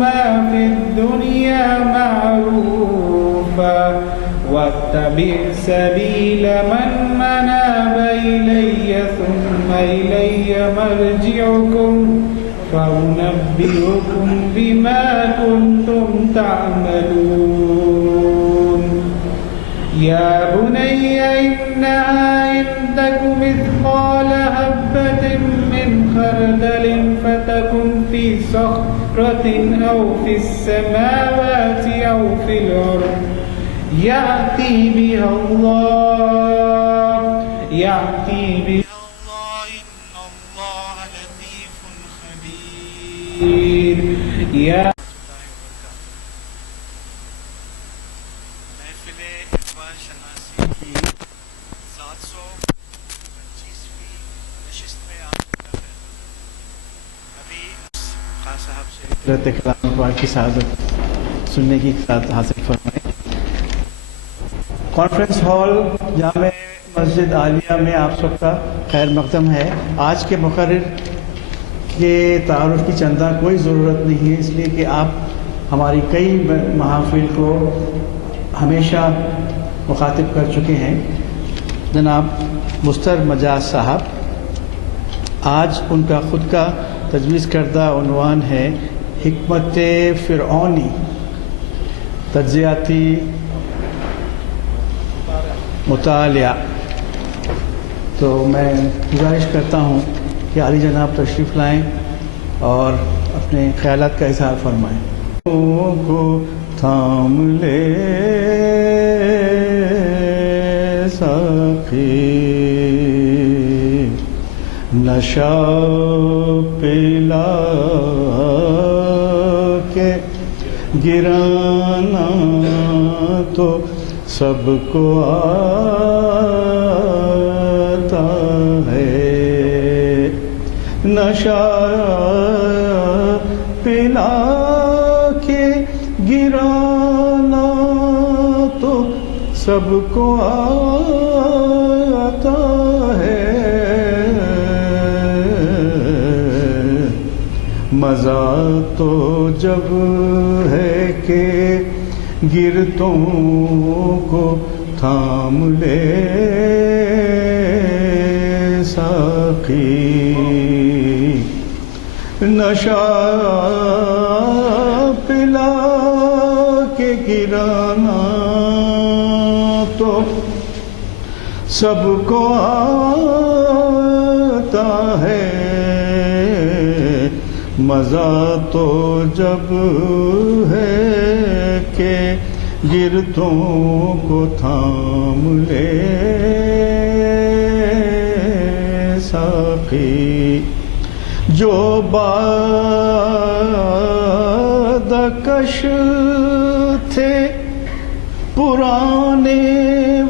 ما في الدنيا معروفا واتبع سبيل من مناب إلي ثم إلي مرجعكم فأنبئكم بما كنتم تعملون يا بني إنها إن تك مثقال حبة من خردل فتكن في صخرة أو في السماوات أو في الأرض يأتي بها الله إن الله لطيف خبير يا محفل اقبال شناسی کی 725ویں نشست میں آپ ابھی خان صاحب سے حضرت کلام پاک کی سعادت سننے کی سعادت حاصل فرمائیں۔ کانفرنس ہال جامع مسجد عالیہ میں آپ سب کا خیر مقدم ہے۔ آج کے مقرر کے تعارف کی چندہ کوئی ضرورت نہیں ہے، اس لیے کہ آپ ہماری کئی محافل کو ہمیشہ مخاطب کر چکے ہیں۔ جناب مستر مجاز صاحب، آج ان کا خود کا تجویز کردہ عنوان ہے حکمت فرعونی تجزیاتی مطالعہ۔ تو میں گزارش کرتا ہوں کہ عالی جناب تشریف لائیں اور اپنے خیالات کا اظہار فرمائیں۔ کو تھام لے ساقی نشا پلا کے گرانا تو سب کو آتا ہے، نشا پلا کے گرانا تو سب کو آتا ہے، مزہ تو جب ہے کہ گرتوں کو تھام لے ساقی، نشا پلا کے گرانا تو سب کو آتا ہے، مزہ تو جب ہے کہ گرتوں کو تھام لے ساقی، جو بادکش تھے پرانے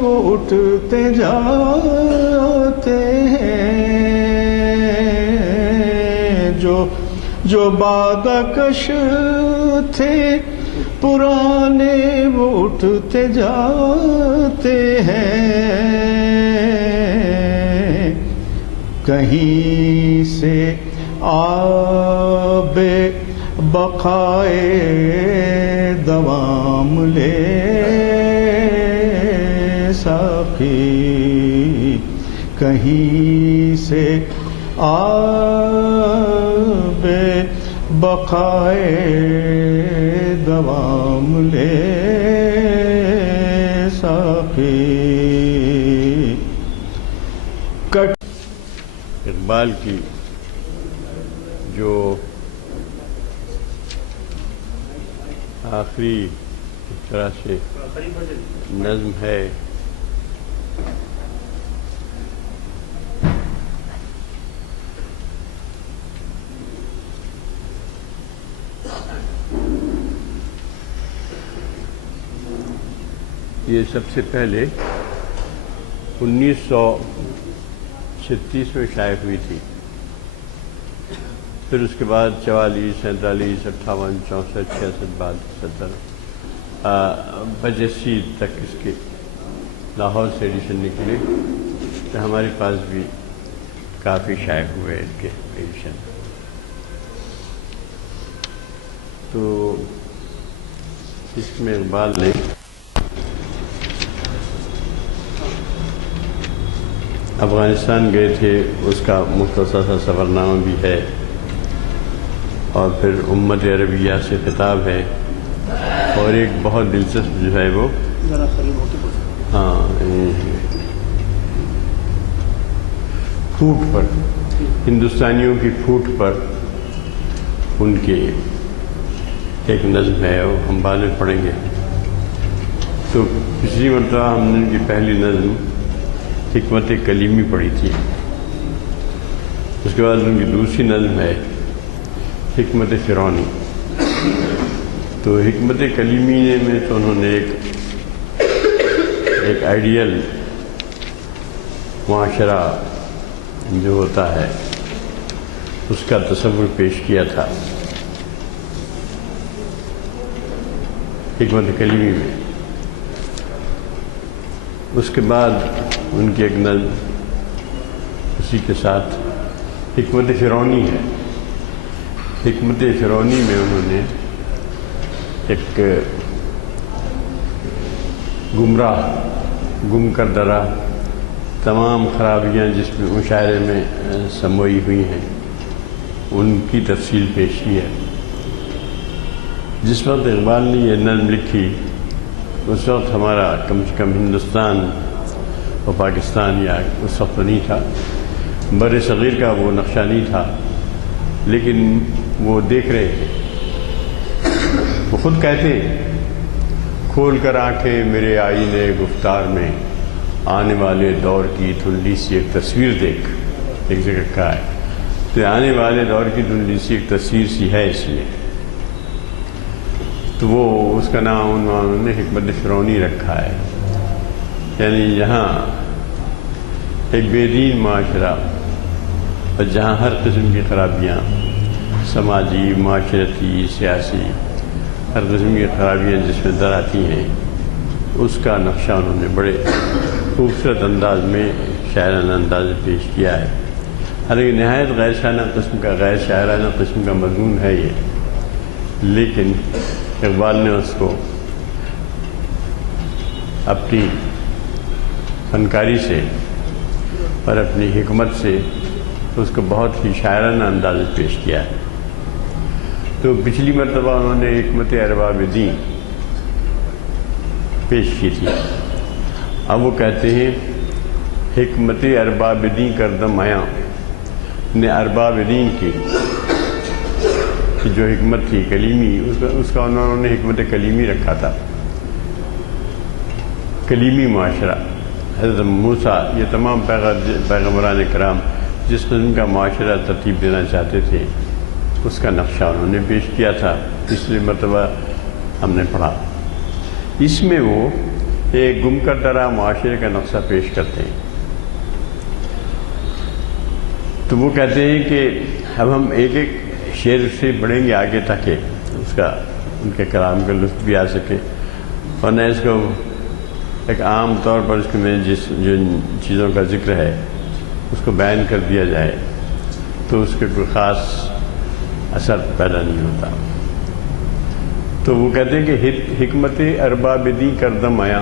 وہ اٹھتے جاتے ہیں، جو بادکش تھے پرانے وہ اٹھتے جاتے ہیں، کہیں سے آب بقائے دوام لے ساقی، کہیں سے آب بقائے دوام لے ساقی۔ اقبال کی جو آخری اس طرح سے نظم ہے، یہ سب سے پہلے 1936 میں شائع ہوئی تھی، پھر اس کے بعد 44، 47، 58، 64، 66، 72، 70 بجسی تک اس کے لاہور سے ایڈیشن نکلے، تو ہمارے پاس بھی کافی شائع ہوئے ان کے ایڈیشن۔ تو اس میں اقبال نے افغانستان گئے تھے، اس کا مختصر سا سفرنامہ بھی ہے، اور پھر امت عربیہ سے خطاب ہے، اور ایک بہت دلچسپ جو ہے وہ پھوٹ پر، ہندوستانیوں کی پھوٹ پر ان کے ایک نظم ہے، وہ ہم بعد میں پڑھیں گے۔ تو پچھلی مرتبہ ہم نے ان کی پہلی نظم حکمت کلیمی پڑھی تھی، اس کے بعد ان کی دوسری نظم ہے حکمت فرعونی۔ تو حکمت کلیمی میں تو انہوں نے ایک آئیڈیل معاشرہ جو ہوتا ہے اس کا تصور پیش کیا تھا حکمت کلیمی میں۔ اس کے بعد ان کی ایک نظم اسی کے ساتھ حکمت فرعونی ہے۔ حکمت فرعونی میں انہوں نے ایک گم کر درا تمام خرابیاں جس میں مشاعرے میں سموئی ہوئی ہیں ان کی تفصیل پیش کی ہے۔ جس وقت اقبال نے یہ نظم لکھی اس وقت ہمارا کم سے کم ہندوستان اور پاکستان یا اس وقت نہیں تھا، بر صغیر کا وہ نقشہ نہیں تھا، لیکن وہ دیکھ رہے تھے۔ وہ خود کہتے ہیں، کھول کر آنکھیں میرے آئینے گفتار میں، آنے والے دور کی دھندلی سی ایک تصویر دیکھ، ایک جگہ کہا ہے تو آنے والے دور کی دھندلی سی ایک تصویر سی ہے اس میں۔ تو وہ اس کا نام انہوں نے حکمت فرعونی رکھا ہے، یعنی یہاں ایک بے دین معاشرہ اور جہاں ہر قسم کی خرابیاں سماجی، معاشرتی، سیاسی، ہر قسم کی خرابیاں جس میں در آتی ہیں، اس کا نقشہ انہوں نے بڑے خوبصورت انداز میں شاعرانہ انداز پیش کیا ہے۔ حالانکہ نہایت غیر شاعرانہ قسم کا مضمون ہے یہ، لیکن اقبال نے اس کو اپنی فنکاری سے اور اپنی حکمت سے اس کو بہت ہی شاعرانہ انداز میں پیش کیا ہے۔ تو پچھلی مرتبہ انہوں نے حکمت ارباب دین پیش کی تھی، اب وہ کہتے ہیں حکمت ارباب دین کردم آیا، نے ارباب دین کی جو حکمت تھی کلیمی، اس کا انہوں نے حکمت کلیمی رکھا تھا۔ کلیمی معاشرہ، حضرت موسیٰ، یہ تمام پیغمبران کرام جس قسم کا معاشرہ ترتیب دینا چاہتے تھے اس کا نقشہ انہوں نے پیش کیا تھا، پچھلی مرتبہ ہم نے پڑھا۔ اس میں وہ ایک گم کر درا معاشرے کا نقشہ پیش کرتے ہیں۔ تو وہ کہتے ہیں کہ اب ہم ایک ایک شعر سے پڑھیں گے آگے تاکہ اس کا ان کے کلام کا لطف بھی آ سکے، ورنہ اس کو ایک عام طور پر اس میں جن چیزوں کا ذکر ہے اس کو بیان کر دیا جائے تو اس کے کوئی خاص اثر پیدا نہیں ہوتا۔ تو وہ کہتے ہیں کہ حکمت ارباب دی کردم آیا،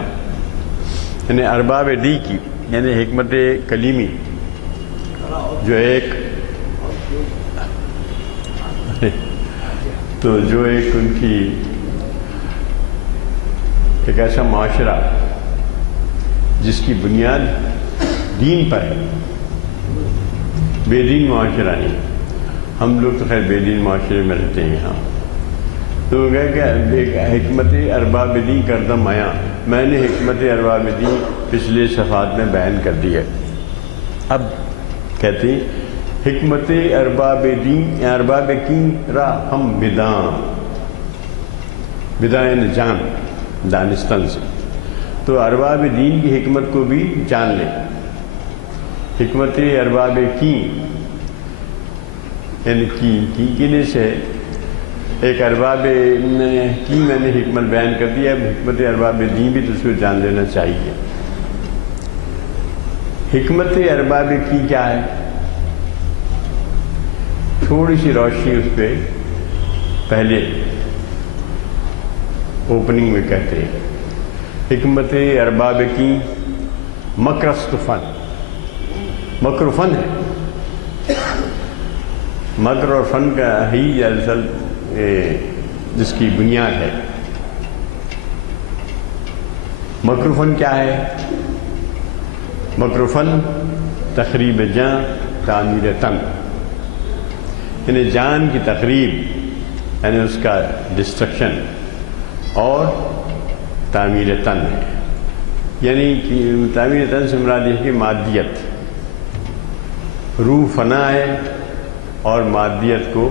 یعنی ارباب دی کی یعنی حکمت کلیمی جو ایک تو جو ایک ان کی ایک ایسا معاشرہ جس کی بنیاد دین پر ہے، بے دین معاشرہ نہیں، ہم لوگ تو خیر بے دین معاشرے میں رہتے ہیں یہاں۔ تو وہ کہا کہ حکمت ارباب دین کردم آیا، میں نے حکمت ارباب دین پچھلے صفحات میں بیان کر دی ہے۔ اب کہتے ہیں حکمت ارباب دین ارباب کی را ہم بداں یعنی جان، دانستان سے، تو ارباب دین کی حکمت کو بھی جان لیں۔ حکمت ارباب کی یعنی کینے سے ایک ارباب کی میں نے حکمت بیان کر دی ہے، اب حکمت ارباب دین بھی تو اس کو جان لینا چاہیے۔ حکمت ارباب کی کیا ہے؟ تھوڑی سی روشنی اس پہ پہلے اوپننگ میں کہتے ہیں حکمت ارباب کی مکرست فن، مکر و فن ہے، مکر اور فن کا ہی اصل جس کی بنیاد ہے۔ مکر و فن کیا ہے؟ مکر و فن تخریب جان تعمیر تن، یعنی جان کی تخریب یعنی اس کا ڈسٹرکشن اور تعمیر تن ہے، یعنی کہ تعمیر تن سے مراد یہ ہے کہ مادیت، روح فنا ہے اور مادیت کو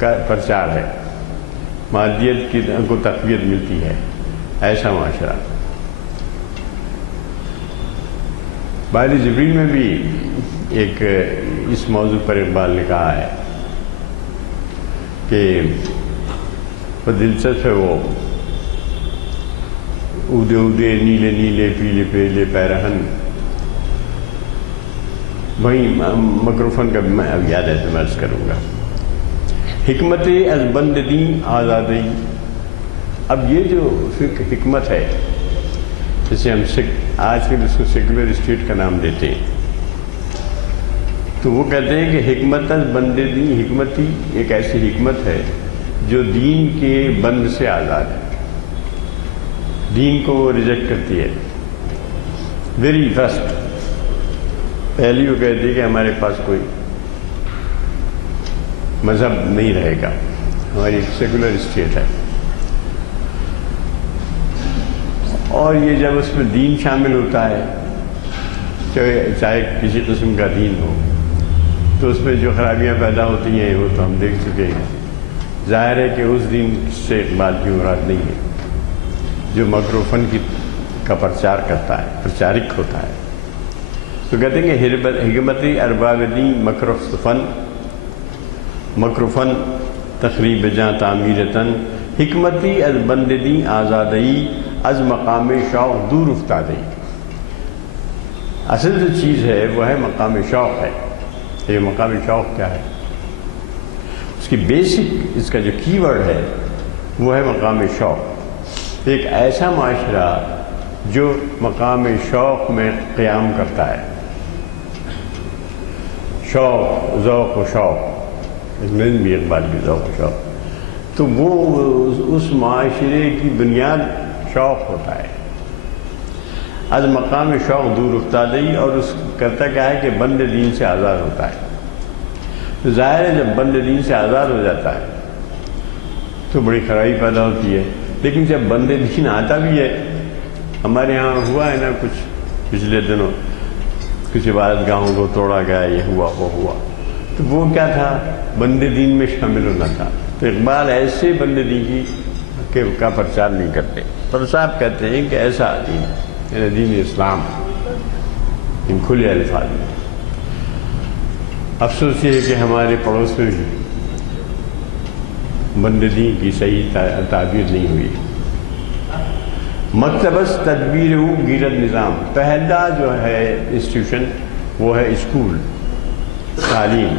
پرچار ہے، مادیت کی کو تقویت ملتی ہے، ایسا معاشرہ۔ بارِ جبریل میں بھی ایک اس موضوع پر اقبال نے کہا ہے کہ وہ دلچسپ ہے، وہ اودے اودے نیلے نیلے پیلے پیلے پیرہن، وہی مکر و فن کا میں اب یاد ہے تو میں عرض کروں گا۔ حکمت از بند دین آزادی، اب یہ جو حکمت ہے جسے ہم آج کل اس کو سیکولر اسٹیٹ کا نام دیتے ہیں، تو وہ کہتے ہیں کہ حکمت از بند دین، حکمت ہی ایک ایسی حکمت ہے جو دین کے بند سے آزاد ہے، دین کو وہ ریجیکٹ کرتی ہے۔ ویری فرسٹ پہلی وہ کہتی ہے کہ ہمارے پاس کوئی مذہب نہیں رہے گا، ہماری ایک سیکولر اسٹیٹ ہے، اور یہ جب اس میں دین شامل ہوتا ہے، چاہے کسی قسم کا دین ہو، تو اس میں جو خرابیاں پیدا ہوتی ہیں وہ تو ہم دیکھ چکے ہیں۔ ظاہر ہے کہ اس دین سے اقبال کی مراد نہیں ہے جو مکر و فن کا پرچار کرتا ہے، پرچارک ہوتا ہے۔ تو کہتے ہیں کہ حکمت ارباب دین مکر و فن، مکر و فن تخریب جاں تعمیر تن، حکمتی از بند دین آزادی از مقام شوق دور افتادی۔ اصل جو چیز ہے وہ ہے مقام شوق ہے۔ یہ مقام شوق کیا ہے؟ اس کی بیسک، اس کا جو کی ورڈ ہے وہ ہے مقام شوق، ایک ایسا معاشرہ جو مقام شوق میں قیام کرتا ہے۔ شوق، ذوق و شوق، نظم بھی اقبال کی ذوق و شوق، تو وہ اس معاشرے کی بنیاد شوق ہوتا ہے۔ از مقام شوق دور افتادی، اور اس کرتا کیا ہے کہ بند دین سے آزاد ہوتا ہے۔ تو ظاہر ہے جب بند دین سے آزاد ہو جاتا ہے تو بڑی خرابی پیدا ہوتی ہے، لیکن جب بند دین آتا بھی ہے، ہمارے ہاں ہوا ہے نا کچھ پچھلے دنوں، کچھ عبادت گاہوں کو توڑا گیا، یہ ہوا وہ ہوا، تو وہ کیا تھا؟ بند دین میں شامل ہونا تھا۔ تو اقبال ایسے بند دین کا پرچار نہیں کرتے، پر صاحب کہتے ہیں کہ ایسا دین، یعنی دین اسلام، ان کھلے الفاظ میں۔ افسوس یہ ہے کہ ہمارے پڑوس میں بھی بند دین کی صحیح تعبیر نہیں ہوئی۔ مکتبس تدبیر او گیرت نظام، پہلا جو ہے انسٹیٹیوشن وہ ہے اسکول، تعلیم،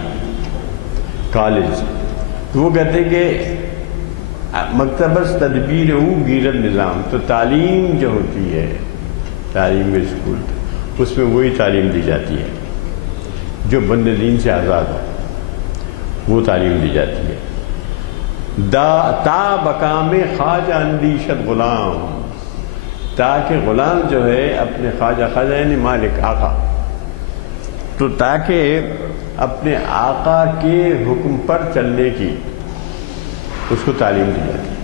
کالج۔ وہ کہتے ہیں کہ مکتبس تدبیر او گیرت نظام، تو تعلیم جو ہوتی ہے، تعلیم میں اسکول، اس میں وہی تعلیم دی جاتی ہے جو بند دین سے آزاد ہو، وہ تعلیم دی جاتی ہے۔ تا بقام خواجہ اندیشت غلام، تاکہ غلام جو ہے اپنے خواجہ یعنی مالک، آقا، تو تاکہ اپنے آقا کے حکم پر چلنے کی اس کو تعلیم دی جاتی ہے۔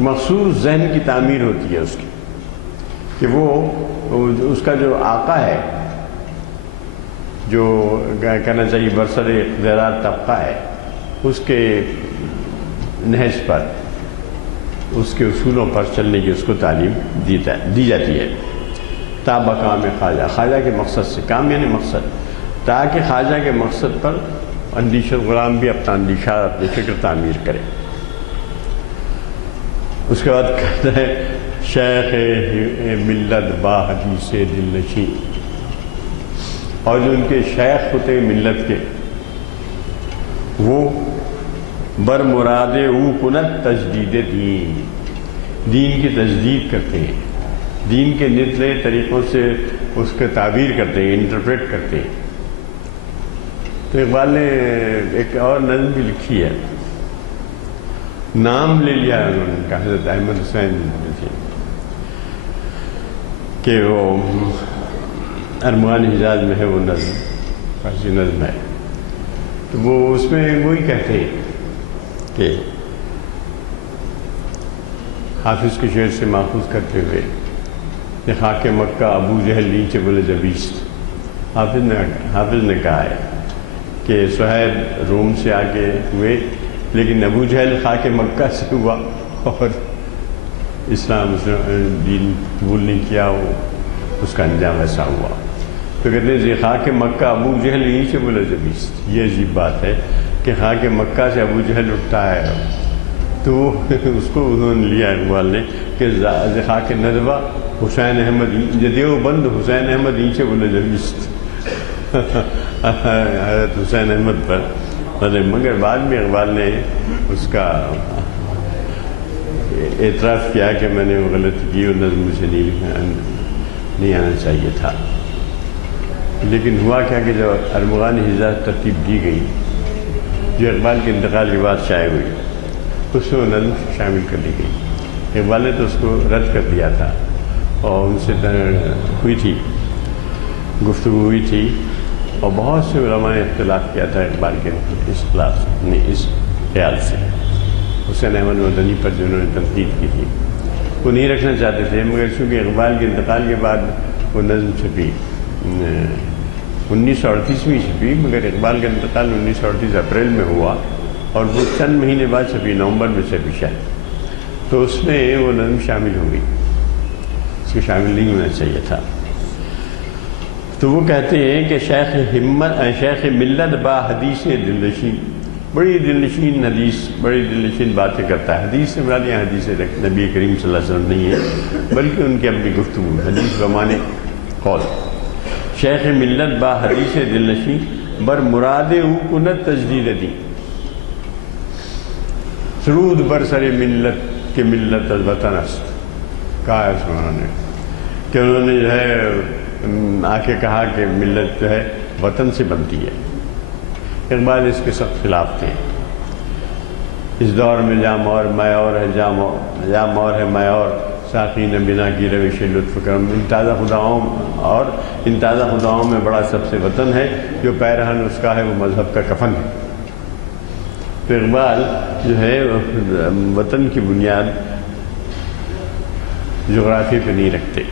مخصوص ذہن کی تعمیر ہوتی ہے اس کی، کہ وہ اس کا جو آقا ہے، جو کہنا چاہیے برسر اقتدار طبقہ ہے، اس کے نہج پر، اس کے اصولوں پر چلنے کی اس کو تعلیم دی جاتی ہے۔ تا بقام خواجہ، خواجہ کے مقصد سے، کام یعنی مقصد، تاکہ خواجہ کے مقصد پر اندیشت غلام بھی اپنا اندیشہ، اپنی فکر تعمیر کرے۔ اس کے بعد کہتا ہے شیخ ملت با حدیث دل نشین، اور جو ان کے شیخ ہوتے ہیں ملت کے، وہ بر مراد او کنت تجدید دین، دین کی تجدید کرتے ہیں، دین کے نئے طریقوں سے اس کا تعبیر کرتے ہیں، انٹرپریٹ کرتے ہیں۔ تو اقبال نے ایک اور نظم بھی لکھی ہے، نام لے لیا انہوں نے کہ حضرت احمد حسین تھے کہ وہ ارمغان حجاز میں ہے وہ نظم، فارسی نظم ہے، تو وہ اس میں وہی کہتے ہیں کہ حافظ کے شعر سے ماخوذ کرتے ہوئے کہ خاک مکہ ابو جہل نیچے بولے جبیست۔ حافظ نے کہا ہے کہ صہیب روم سے آگے ہوئے لیکن ابو جہل خاک مکہ سے ہوا اور اسلام دین قبول نہیں کیا، وہ اس کا انجام ایسا ہوا۔ تو کہتے ہیں خاک مکہ ابو جہل نیچے بولے جبیست۔ یہ عجیب بات ہے کہ خاک مکہ سے ابو جہل اٹھتا ہے، تو اس کو انہوں نے لیا اقبال نے کہ خاک ندوہ حسین احمد دیوبند حسین احمد نیچے بولے جبیست حضرت حسین احمد پر، مگر بعد میں اقبال نے اس کا اعتراف کیا کہ میں نے وہ غلطی کی اور نظم مجھے نہیں آنا چاہیے تھا۔ لیکن ہوا کیا کہ جب ارمغان حجاز ترتیب دی گئی جو اقبال کے انتقال کے بعد شائع ہوئی، اس میں وہ نظم شامل کر لی گئی۔ اقبال نے تو اس کو رد کر دیا تھا اور ان سے ہوئی تھی گفتگو ہوئی تھی، اور بہت سے علماء نے اختلاف کیا تھا اقبال کے اس خیال سے۔ حسین احمد مدنی پر جنہوں نے تنقید کی تھی وہ نہیں رکھنا چاہتے تھے، مگر چونکہ اقبال کے انتقال کے بعد وہ نظم چھپی 1938 میں چھپی، مگر اقبال کا انتقال 1938 اپریل میں ہوا اور وہ چند مہینے بعد چھپی، نومبر میں چھپی شاید، تو اس میں وہ نظم شامل ہو گئی، اس کو شامل نہیں ہونا چاہیے تھا۔ تو وہ کہتے ہیں کہ شیخ ملت با حدیث دلنشین، بڑی دلنشین حدیث، بڑی دلنشین باتیں کرتا ہے۔ حدیث سے مراد یہاں حدیث نبی کریم صلی اللہ علیہ وسلم نہیں ہے بلکہ ان کی اپنی گفتگو، حدیث بمانے قول۔ شیخ ملت با حدیث دلنشین بر مراد او کنت تجدید دی، سرود بر سر ملت کے ملت از وطن است۔ کہا ہے اس میں انہوں نے کہ انہوں نے جو ہے آ کے کہا کہ ملت جو ہے وطن سے بنتی ہے۔ اقبال اس کے سخت خلاف تھے۔ اس دور میں جا مور میں اور ہے جا مور ہے میں اور ساقی نے بنا کی روش لطف کرم، ان تازہ خداؤں میں بڑا سب سے وطن ہے، جو پیرہن اس کا ہے وہ مذہب کا کفن ہے۔ تو اقبال جو ہے وطن کی بنیاد جغرافی پہ نہیں رکھتے،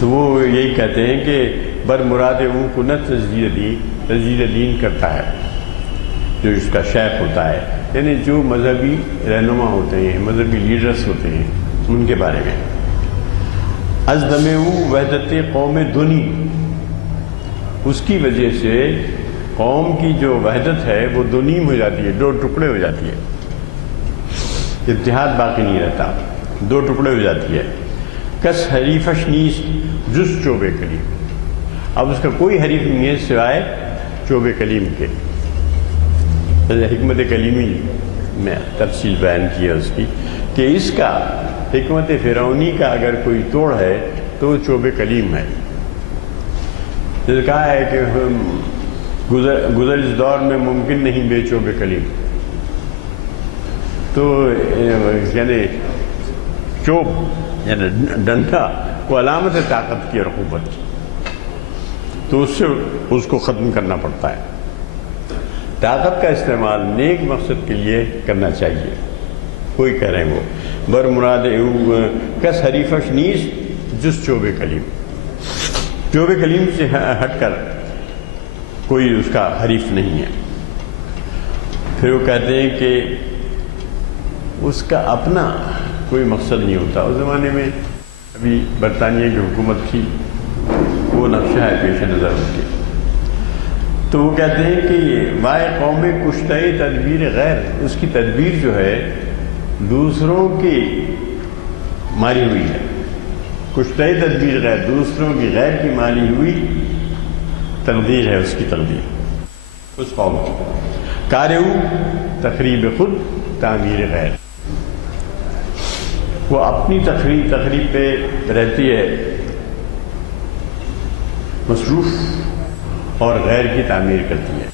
تو وہ یہی کہتے ہیں کہ بر مراد او کو نہ تجدید دین کرتا ہے جو اس کا شیخ ہوتا ہے، یعنی جو مذہبی رہنما ہوتے ہیں، مذہبی لیڈرز ہوتے ہیں، ان کے بارے میں۔ از دم او وحدت قوم دنی، اس کی وجہ سے قوم کی جو وحدت ہے وہ دو نیم ہو جاتی ہے، دو ٹکڑے ہو جاتی ہے، اتحاد باقی نہیں رہتا، دو ٹکڑے ہو جاتی ہے۔ کس حریفش نیست جز چوب کلیم، اب اس کا کوئی حریف نہیں ہے سوائے چوب کلیم کے۔ حکمت کلیمی میں تفصیل بیان کی ہے اس کی کہ اس کا حکمت فرعونی کا اگر کوئی توڑ ہے تو وہ چوب کلیم ہے۔ جیسے کہا ہے کہ گزر اس دور میں ممکن نہیں بے چوب کلیم، تو یعنی چوب یعنی ڈنڈا کو علامت ہے طاقت کی اور قوت کی، تو اس سے اس کو ختم کرنا پڑتا ہے۔ طاقت کا استعمال نیک مقصد کے لیے کرنا چاہیے۔ کوئی کہہ رہے ہیں وہ بر مراد کس حریفش نیز جس چوب کلیم، چوب کلیم سے ہٹ کر کوئی اس کا حریف نہیں ہے۔ پھر وہ کہتے ہیں کہ اس کا اپنا کوئی مقصد نہیں ہوتا۔ اس زمانے میں ابھی برطانیہ کی حکومت تھی، وہ نقشہ ہے پیش نظر ان کے، تو وہ کہتے ہیں کہ وائے قوم کشتہ تدبیر غیر، اس کی تدبیر جو ہے دوسروں کی ماری ہوئی ہے، کشتہ تدبیر غیر، دوسروں کی غیر کی ماری ہوئی تقدیر ہے اس کی تقدیر اس قوم کی۔ کارہو تخریب خود تعمیر غیر، وہ اپنی تقریب پہ رہتی ہے مصروف اور غیر کی تعمیر کرتی ہے.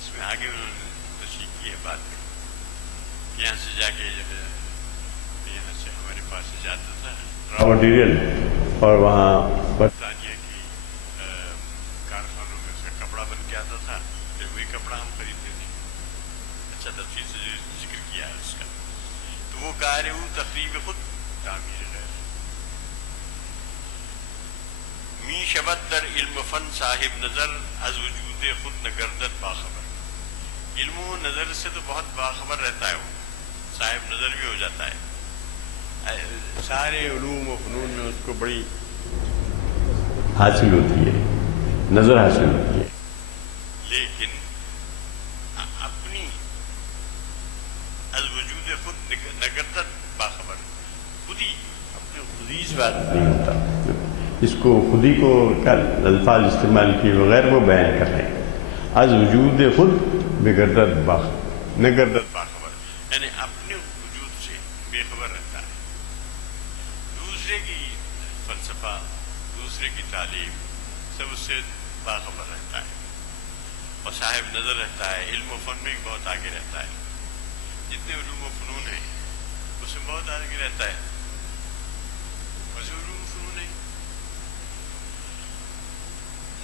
اس میں آگے انہوں نے تشریح کی ہے بات میں کہ یہاں سے جا کے جب یہاں سے ہمارے پاس سے جاتا تھا را مٹیریل اور وہاں برطانیہ کی کارخانوں میں اس کا کپڑا بن کے آتا تھا، پھر وہی کپڑا ہم خریدتے تھے. اچھا تفصیل سے ذکر کیا ہے اس کا. تو وہ کار تقریب خود تعمیر ہے. می شبت در علم فن صاحب نظر از وجود خود نگردت باخبر. علم و نظر سے تو بہت باخبر رہتا ہے، وہ صاحب نظر بھی ہو جاتا ہے. سارے علوم و فنون میں اس کو بڑی حاصل ہوتی ہے، نظر حاصل ہوتی ہے، لیکن اپنی از وجود خود نگردت باخبر، خودی اپنے خودی سے بات نہیں ہوتا. اس کو خودی کو الفاظ استعمال کیے بغیر وہ بیان کر رہے ہیں. از وجود خود بگردت نگردت باخبر، یعنی اپنے وجود سے بے خبر رہتا ہے. دوسرے کی فلسفہ، دوسرے کی تعلیم، سب اس سے باخبر رہتا ہے اور صاحب نظر رہتا ہے. علم و فن میں بہت آگے رہتا ہے. جتنے علوم و فنون ہیں اس میں بہت آگے رہتا ہے. علوم و فنون ہے.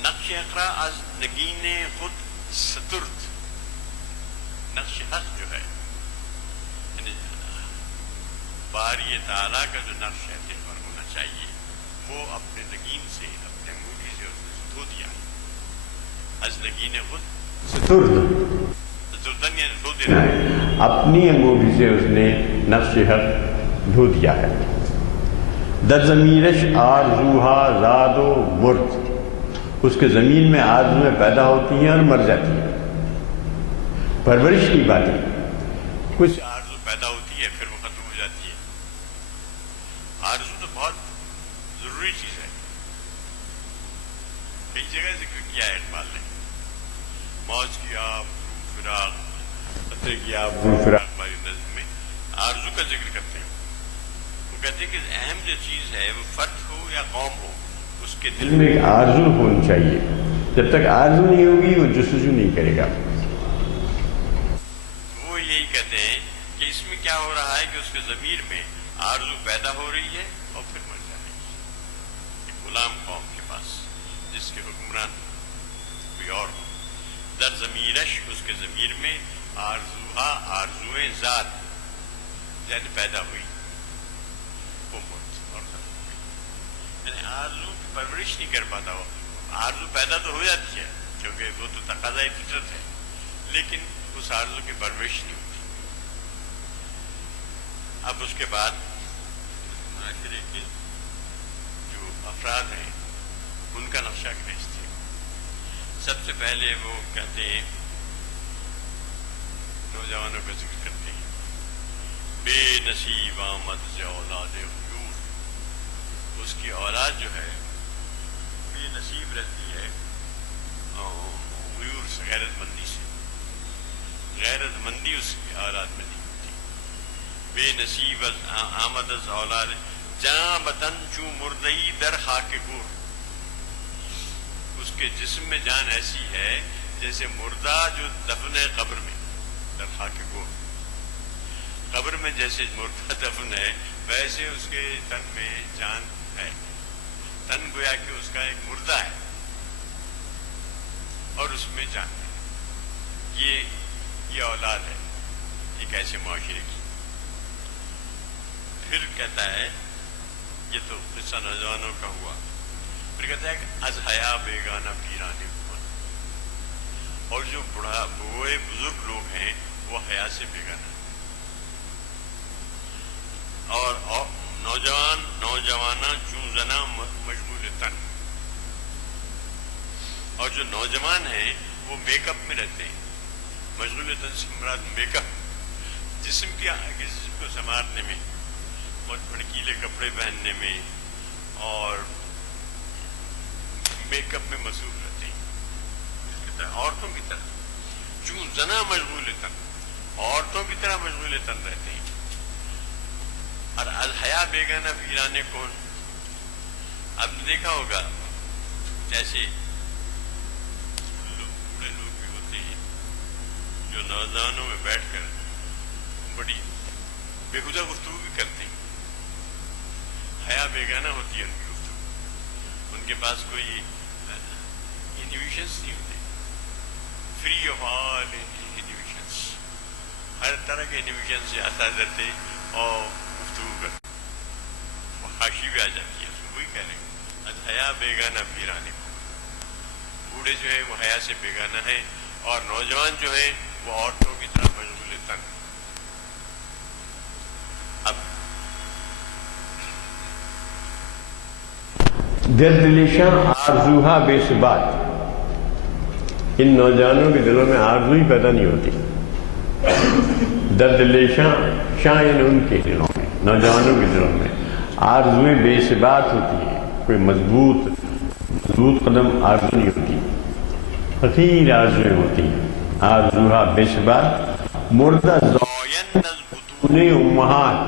نقش اقرا از نگین خود سترد. نقش حق جو ہے یعنی باری تعالیٰ کا جو نقش ہے دل پر ہونا چاہیے، وہ اپنے نگین سے، اپنے انگوٹھی سے اس نے دھو دیا. از نگین خود سترد، ستردن یعنی دھو دینا ہے. اپنی انگوٹھی سے اس نے نقش حق دھو دیا ہے. در ضمیرش آرزوہا زاد و مرد، اس کے زمین میں آرزویں پیدا ہوتی ہیں اور مر جاتی ہیں. پرورش کی بات ہے، کچھ آرزو پیدا ہوتی ہے پھر وہ ختم ہو جاتی ہے. آرزو تو بہت ضروری چیز ہے. کئی جگہ ذکر کیا ہے اقبال نے، موج کی آپ روح فراق، قطرے کی آپ روح فراق والی نظم میں آرزو کا ذکر کرتے ہیں. وہ کہتے ہیں کہ اہم جو چیز ہے وہ فرد ہو یا قوم ہو، اس کے دل میں ایک آرزو ہونی چاہیے. جب تک آرزو نہیں ہوگی وہ جستجو نہیں کرے گا. وہ یہی کہتے ہیں کہ اس میں کیا ہو رہا ہے کہ اس کے ضمیر میں آرزو پیدا ہو رہی ہے اور پھر مر جا رہی ہے. ایک غلام قوم کے پاس جس کے حکمران کوئی اور ہو. در ضمیرش، اس کے ضمیر میں آرزوہا، آرزویں ذات یعنی پیدا ہوئی، وہ مرد اور ختم ہو گئی. یعنی آرزو کی پرورش نہیں کر پاتا. وہ آرزو پیدا تو ہو جاتی ہے کیونکہ وہ تو تقاضۂ فطرت ہے، لیکن اس آرزو کی پرورش نہیں ہوتی. اب اس کے بعد معاشرے کے جو افراد ہیں ان کا نقشہ کھینچتے ہیں. سب سے پہلے وہ کہتے ہیں، نوجوانوں کا ذکر کرتے ہیں، بے نصیب آمد سے اولاد غیور. اس کی اولاد جو ہے بے نصیب رہتی ہے غیور سے، غیرت مندی سے. غیرت مندی اس کی اولاد میں نہیں ہوتی. بے نصیب آمد از اولاد جہاں بطن چوں مردئی در خاک گور. اس کے جسم میں جان ایسی ہے جیسے مردہ جو دفن ہے قبر میں، در خاک گور. قبر میں جیسے مردہ دفن ہے ویسے اس کے تن میں جان ہے. تن گویا کہ اس کا ایک مردہ ہے اور اس میں جان ہے. یہ اولاد ہے ایک ایسے معاشرے کی. پھر کہتا ہے، یہ تو قصہ نوجوانوں کا ہوا. پھر کہتا ہے کہ از حیا بیگانہ پیرانے کن، اور جو بوڑھے بزرگ لوگ ہیں وہ حیا سے بیگانہ. اور نوجوانہ چون زنا مشغول تن، اور جو نوجوان ہیں وہ میک اپ میں رہتے ہیں. مشغول تن سے مراد میک اپ، جسم کو سنوارنے میں، بہت بھڑکیلے کپڑے پہننے میں اور میک اپ میں مصروف رہتے ہیں. عورتوں کی طرح چون زنا مشغول تن، عورتوں کی طرح مشغول تن رہتے ہیں. از حیا بیگانہ ویرانے کون. آپ نے دیکھا ہوگا جیسے بڑے لوگ بھی ہوتے ہیں جو نوجوانوں میں بیٹھ کر بڑی بےہودہ گفتگو بھی کرتے ہیں. حیا بیگانہ ہوتی ہے ان کی گفتگو. ان کے پاس کوئی انہیبیشنس نہیں ہوتے. Free of all inhibitions. ہر طرح کے انہیبیشن سے آزاد رہتے اور گفتگو کرتے. حاشی بھی آ جاتی ہے. وہی کہہ رہے ہیں حیا بیگانہ پیرانے کو. بوڑھے جو ہیں وہ حیا سے بیگانہ ہیں اور نوجوان جو ہیں وہ عورتوں کی طرح مشغول تن. اب دردلیشاں آرزوہا بے ثبات. ان نوجوانوں کے دلوں میں آرزو ہی پیدا نہیں ہوتی. دردلیشاں شاہ یعنی ان کے دلوں میں، نوجوانوں کے دلوں میں آرزویں بے ثبات ہوتی ہیں. کوئی مضبوط قدم آرزو نہیں ہوتی. فقیر آرزویں ہوتی ہیں. آرزوہا بے ثبات مردہ زوین از بطون امہات.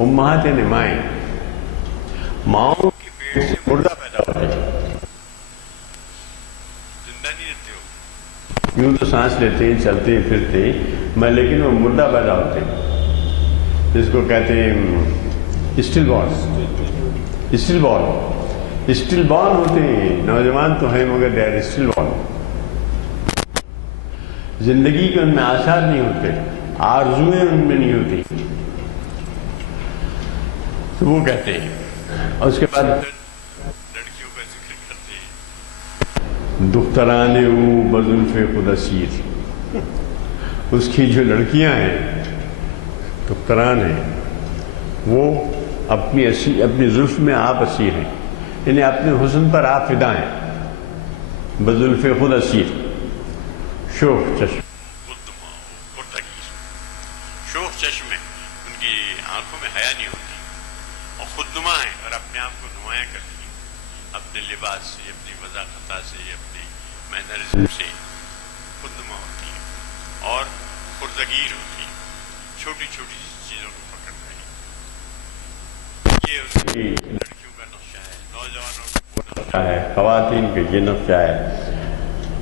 امہات یعنی مائیں. ماؤں کے پیٹ سے مردہ پیدا ہوتے ہیں. زندہ نہیں رہتے ہو. یوں تو سانس لیتے ہیں، چلتے ہیں، پھرتے ہیں، لیکن وہ مردہ پیدا ہوتے ہیں. جس کو کہتے ہیں اسٹل بال ہوتے ہیں. نوجوان تو ہیں مگر دے آر اسٹل بال. زندگی کے ان میں آثار نہیں ہوتے، آرزویں ان میں نہیں ہوتی. تو وہ کہتے ہیں. اور اس کے بعد لڑکیوں کا ذکر کرتے ہیں. دختران او بزلف خود اسیر. اس کی جو لڑکیاں ہیں، دختران ہیں، وہ اپنی زلف میں آپ اسیر ہیں. یعنی اپنے حسن پر آپ فدا ہیں. بزلف خود اسیر. شوخ چشم شوخ چشم ہے. ان کی آنکھوں میں حیا نہیں ہوتی اور خود نما ہے اور اپنے آپ کو نمایاں کرتی ہیں. اپنے لباس سے، اپنی وضاحت سے، اپنی مینرزم سے خود نما ہوتی ہیں اور پرتگیر ہوتی ہیں. چھوٹی چھوٹی چیزوں کو پکڑ رہی. یہ اس کی لڑکیوں کا نقشہ ہے، نوجوانوں کا نقشہ ہے، خواتین کا یہ نقشہ ہے.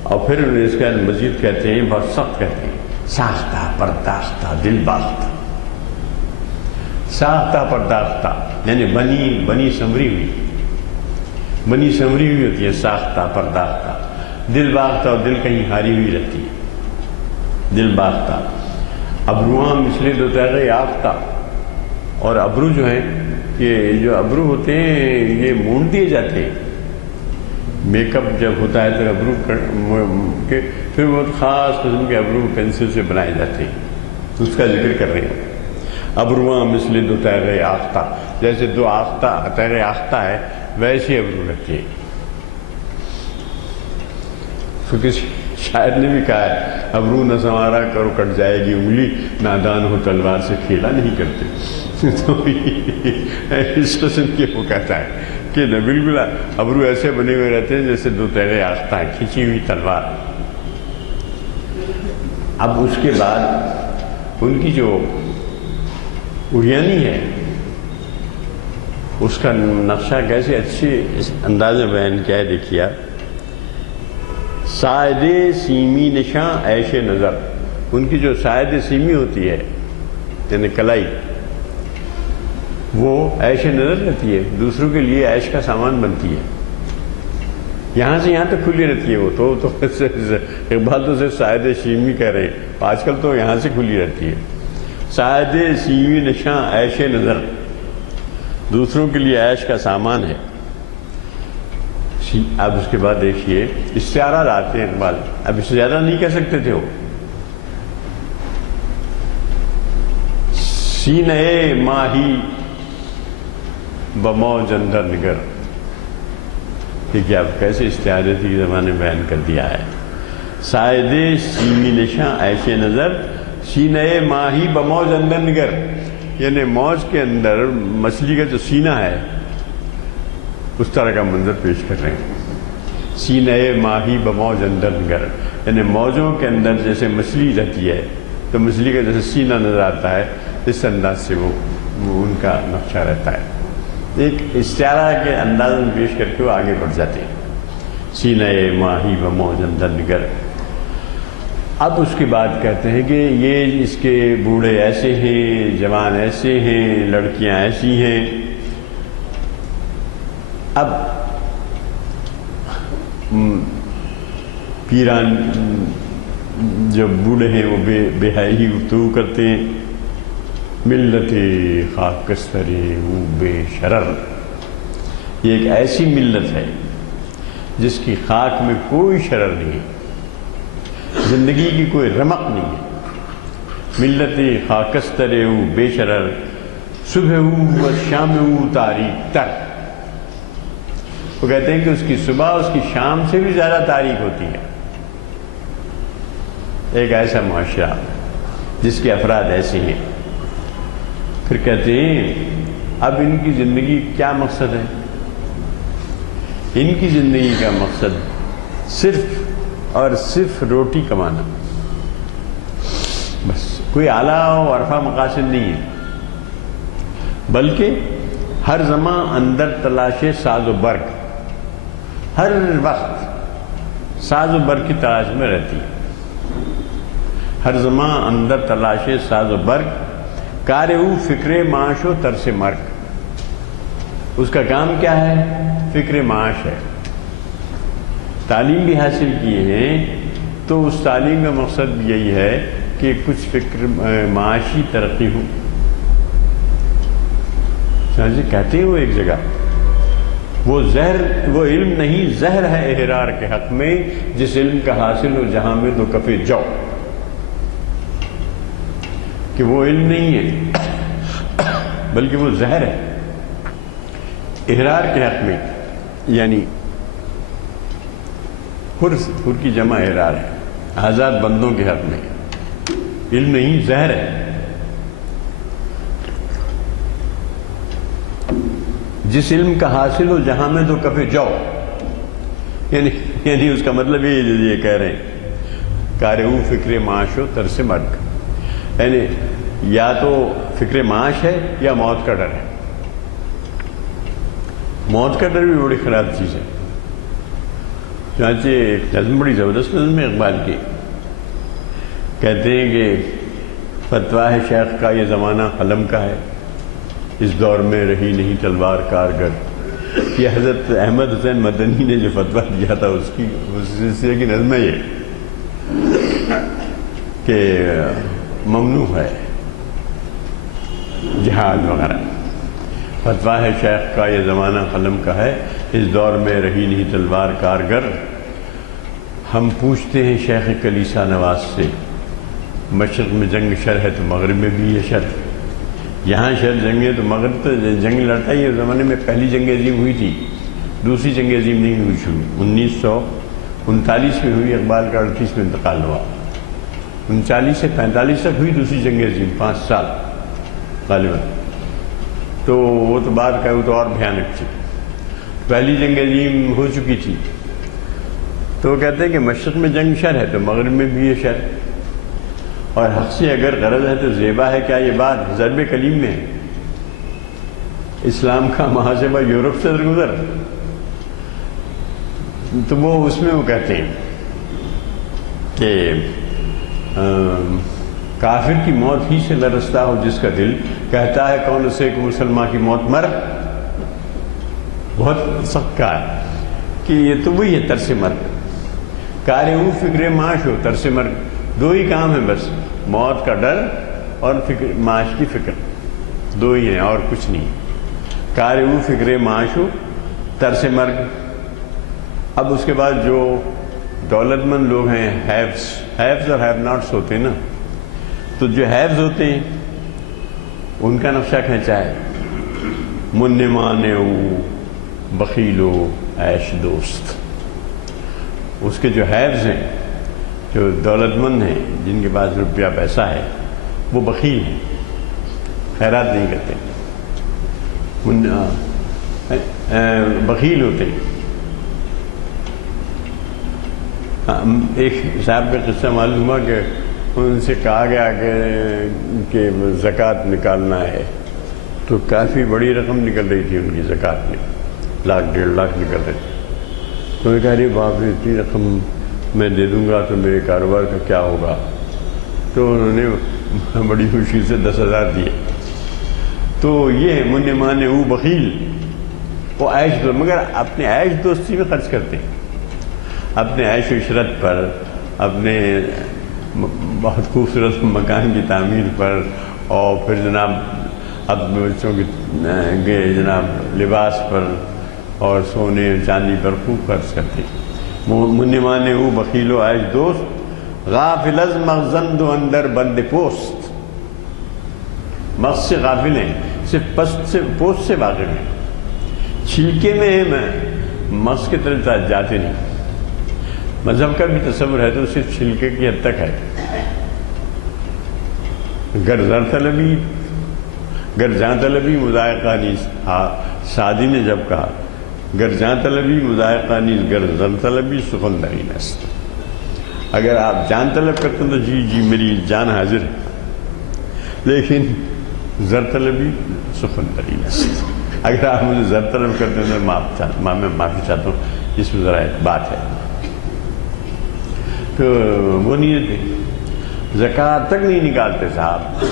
اور پھر انہیں اس کا مزید کہتے ہیں، بہت سخت کہتے ہیں، ساختہ پرداختہ دل باختہ. ساختہ پرداختہ یعنی بنی سنوری ہوئی ہوتی ہے. ساختہ پرداختہ. دل باختہ اور دل کہیں ہاری ہوئی رہتی ہے. دل باختہ. ابروہاں مثل دو تیغ یافتہ. اور ابرو جو ہیں، یہ جو ابرو ہوتے ہیں یہ مونڈ دیے جاتے ہیں. میک اپ جب ہوتا ہے تو ابرو کے پھر بہت خاص قسم کے ابرو پینسل سے بنائے جاتے ہیں. اس کا ذکر کر رہے ہیں. ابروہاں مثل دو تیغ یافتہ. جیسے دو تیغ یافتہ ہے ویسے ابرو رکھتے ہیں. تو کسی شاعر نے بھی کہا ہے، ابرو نہ سنوارا کرو کٹ جائے گی انگلی، نادان ہو تلوار سے کھیلا نہیں کرتے. تو اس قسم کے وہ کہتا ہے کہ بالکل ابرو ایسے بنے ہوئے رہتے ہیں جیسے دو تیغ یافتہ ہیں، کھینچی ہوئی تلوار. اب اس کے بعد ان کی جو اڑیانی ہے اس کا نقشہ کیسے اچھے انداز میں بیان کیا ہے. دیکھیے آپ. سائد سیمی نشاں عیش نظر. ان کی جو سائد سیمی ہوتی ہے یعنی کلائی، وہ عیش نظر رہتی ہے، دوسروں کے لیے عیش کا سامان بنتی ہے. یہاں سے یہاں تک کھلی رہتی ہے. وہ تو اقبال تو صرف سائد سیمی کہہ رہے ہیں، آج کل تو یہاں سے کھلی رہتی ہے. سائد سیمی نشاں عیش نظر، دوسروں کے لیے عیش کا سامان ہے. اب اس کے بعد دیکھیے استعارہ لاتے ہیں اقبال. اب اس سے زیادہ نہیں کہہ سکتے تھے. وہ سینہ ماہی بموج اندر نگر. دیکھیے اب کیسے استعارے کی زمانے بیان کر دیا ہے. سائد سیمی نشاں عیش نظر، سینہ ماہی بموج اندر نگر. یعنی موج کے اندر مچھلی کا جو سینہ ہے اس طرح کا منظر پیش کر رہے ہیں. سینہ ماہی بموج اندر نگر. یعنی موجوں کے اندر جیسے مچھلی رہتی ہے تو مچھلی کا جیسے سینہ نظر آتا ہے، اس انداز سے وہ ان کا نقشہ رہتا ہے. ایک استعارہ کے انداز میں پیش کر کے وہ آگے بڑھ جاتے ہیں. سینہ ماہی و موج اندر نگر. اب اس کے بعد کہتے ہیں کہ یہ اس کے بوڑھے ایسے ہیں، جوان ایسے ہیں، لڑکیاں ایسی ہیں. اب پیران جو بوڑھے ہیں وہ بے حیائی گفتگو کرتے ہیں. ملت خاکستر او بے شرر. یہ ایک ایسی ملت ہے جس کی خاک میں کوئی شرر نہیں ہے، زندگی کی کوئی رمق نہیں ہے. ملت خاکستر او بے شرر، صبح او و شام او تاریک تر. وہ کہتے ہیں کہ اس کی صبح اس کی شام سے بھی زیادہ تاریک ہوتی ہے. ایک ایسا معاشرہ جس کے افراد ایسے ہیں. پھر کہتے ہیں اب ان کی زندگی کیا مقصد ہے؟ ان کی زندگی کا مقصد صرف اور صرف روٹی کمانا، بس. کوئی اعلیٰ و عرفہ مقاصد نہیں ہے، بلکہ ہر زمان اندر تلاش ساز و برگ، ہر وقت ساز و برگ کی تلاش میں رہتی ہے. ہر زمان اندر تلاش ساز و برگ، کار او فکر معاش و ترس مرگ. اس کا کام کیا ہے؟ فکر معاش ہے. تعلیم بھی حاصل کیے ہیں تو اس تعلیم کا مقصد بھی یہی ہے کہ کچھ فکر معاشی ترقی ہو. سمجھے کہتے ہیں وہ ایک جگہ وہ زہر، وہ علم نہیں زہر ہے احرار کے حق میں، جس علم کا حاصل ہو جہاں میں دو کفے جاؤ. کہ وہ علم نہیں ہے بلکہ وہ زہر ہے احرار کے حق میں، یعنی حر کی جمع احرار ہے، آزاد بندوں کے حق میں. علم نہیں زہر ہے. جس علم کا حاصل ہو جہاں میں دو کفے جاؤ، یعنی اس کا مطلب یہ کہہ رہے ہیں کارو فکر معاش و ترس مرگ. یعنی یا تو فکر معاش ہے یا موت کا ڈر ہے. موت کا ڈر بھی بڑی خراب چیز ہے. چنانچہ ایک نظم بڑی زبردست نظم ہے اقبال کی، کہتے ہیں کہ فتویٰ ہے شیخ کا یہ زمانہ قلم کا ہے، اس دور میں رہی نہیں تلوار کارگر. یہ حضرت احمد حسین مدنی نے جو فتویٰ دیا تھا اس سلسلے کی نظم ہے یہ کہ ممنوع ہے جہاد وغیرہ. فتویٰ ہے شیخ کا یہ زمانہ قلم کا ہے، اس دور میں رہی نہیں تلوار کارگر. ہم پوچھتے ہیں شیخ کلیسا نواز سے، مشرق میں جنگ شر ہے تو مغرب میں بھی یہ شر. یہاں شر جنگ ہے تو مغرب تو جنگ لڑتا ہی. اس زمانے میں پہلی جنگ عظیم ہوئی تھی، دوسری جنگ عظیم نہیں ہوئی شروع. 1939 میں ہوئی، اقبال کا 38 میں انتقال ہوا. 39 سے 45 تک ہوئی دوسری جنگ عظیم، 5 سال غالباً. تو وہ تو بعد کا، وہ تو اور بھیانک تھی. پہلی جنگ عظیم ہو چکی تھی. تو وہ کہتے ہیں کہ مشرق میں جنگ شر ہے تو مغرب میں بھی یہ شر. اور حق سے اگر غرض ہے تو زیبا ہے کیا یہ بات ضرب کلیم میں ہے. اسلام کا محاسبہ یورپ سے درگزر. تو وہ اس میں وہ کہتے ہیں کہ کافر کی موت ہی سے لرزتا ہو جس کا دل، کہتا ہے کون اسے کہ مسلمان کی موت مر. بہت سخت کہا ہے کہ یہ تو وہی ہے ترس مرگ. کار او فکر معاش ہو ترس مرگ. دو ہی کام ہیں بس، موت کا ڈر اور فکر معاش کی فکر. دو ہی ہیں اور کچھ نہیں. کار او فکر معاش ہو ترس مرگ. اب اس کے بعد جو دولت مند لوگ ہیں، ہیوز اور ہیو ناٹس ہوتے ہیں نا، تو جو ہیوز ہوتے ہیں ان کا نقشہ کھینچا ہے. منمان او بخیلو عیش دوست. اس کے جو ہیوز ہیں، جو دولت مند ہیں، جن کے پاس روپیہ پیسہ ہے، وہ بخیل ہیں، خیرات نہیں کرتے، بخیل ہوتے ہیں. ایک صاحب کا قصہ معلوم ہوا کہ ان سے کہا گیا کہ زکوٰۃ نکالنا ہے تو کافی بڑی رقم نکل رہی تھی ان کی زکوٰۃ میں، 1,00,000 1.5 لاکھ نکل رہے تھے. تو میں کہہ رہی باپ رے اتنی رقم میں دے دوں گا تو میرے کاروبار کا کیا ہوگا؟ تو انہوں نے بڑی خوشی سے 10,000 دیے. تو یہ من مانے او بخیل، وہ عیش دو، مگر اپنے عیش دوستی میں خرچ کرتے ہیں، اپنے عیش و عشرت پر، اپنے بہت خوبصورت مکان کی تعمیر پر، اور پھر جناب اپنے بچوں کے جناب لباس پر اور سونے چاندی پر خوب خرچ کرتے ہیں. من مانے او بخیل و عیش دوست، غافل از مغزند و اندر بند پوست. مغز سے غافل ہیں، صرف پوست سے واقف ہیں، چھلکے میں ہے، میں مغز کی طرف جاتے نہیں. مذہب کا بھی تصور ہے تو صرف چھلکے کی حد تک ہے. گر زر طلبی گر جاں طلبی مذائقہ نیز، سعدی نے جب کہا گر جاں طلبی مذائقہ نیز گر زر طلبی سخندری نست. اگر آپ جان طلب کرتے ہیں تو جی میری جان حاضر ہے، لیکن زر طلبی سخندری نست. اگر آپ مجھے زر طلب کرتے ہیں تو میں معافی چاہتا ہوں، اس میں ذرا ایک بات ہے. تو وہ نہیں تھے، زکوٰۃ تک نہیں نکالتے صاحب،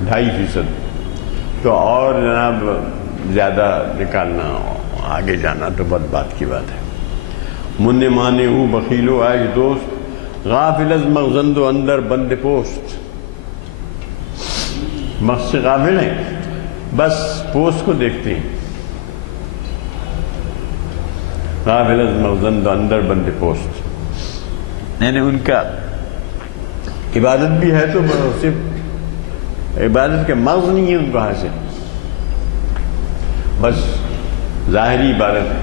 2.5%. تو اور جناب زیادہ نکالنا، آگے جانا تو بد بات کی بات ہے. من مانے او بخیل و عیش دوست، غافل از مغزند و اندر بند پوست. مغز سے غافل ہیں، بس پوست کو دیکھتے ہیں. غافل از مغزند و اندر بند پوست، یعنی ان کا عبادت بھی ہے تو صرف عبادت کے مغز نہیں ہے ان کو حاصل، بس ظاہری عبادت ہے.